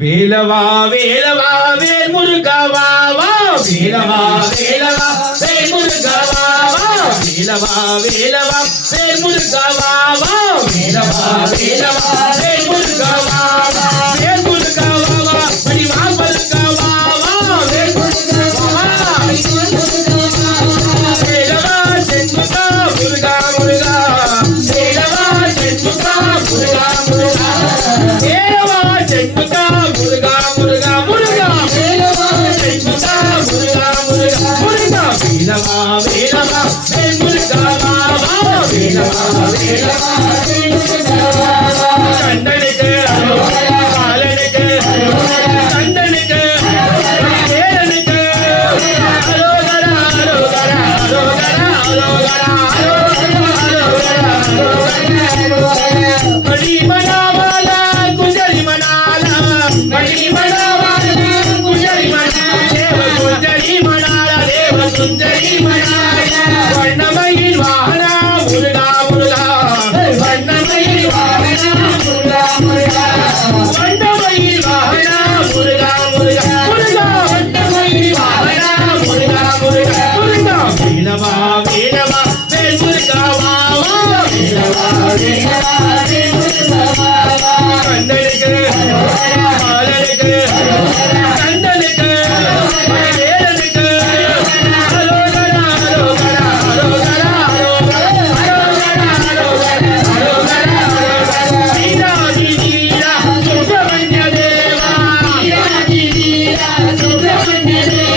వేలవా వేలవా వేల్మురుగవా వేలవా వేలవా వేల్మురుగవా వేలవా వేలవా వేల్మురుగవా వేలవా వేలవా వేల్మురుగవా వేల్మురుగవా పరివా పలుగవా వేల్మురుగవా వేలవా చెన్ముగా మురుగా మురుగా వేలవా చెన్ముగా మురుగా మురుగా వేలవా చెన్ముగా మురుగా మురుగా మురుగా వేలవా చెన్ముగా మురుగా మురుగా మురుగా వేలవా వేలవా వేల్మురుగవా వేలవా వేలవా వేల్మురుగవా కండలికే కాలనికే కండలికే వేలనికే అలోగరా అలోగరా అలోగరా అలోగరా బడి మనావాల గుజరి మనాల బడి మనావాల గుజరి మనాల దేవ గుజరి మనాల దేవ సుందరి మనాల వర్ణమయి వాహన మురుగా మురుగా వర్ణమయి వాహన మురుగా మురుగా వర్ణమయి వాహన మురుగా మురుగా మురుగా వర్ణమయి వాహన మురుగా మురుగా మురుగా వేలవా వేలవా వేల్మురుగవా వేలవా వేలవా వేల్మురుగవా కండలికే కాలనికే కండలికే వేలనికే అలోగరా అలోగరా అలోగరా అలోగరా అలోగరా అలోగరా వీరాది వీర సుబ్రహ్మణ్య దేవా వీరాది వీర సుబ్రహ్మణ్య దేవా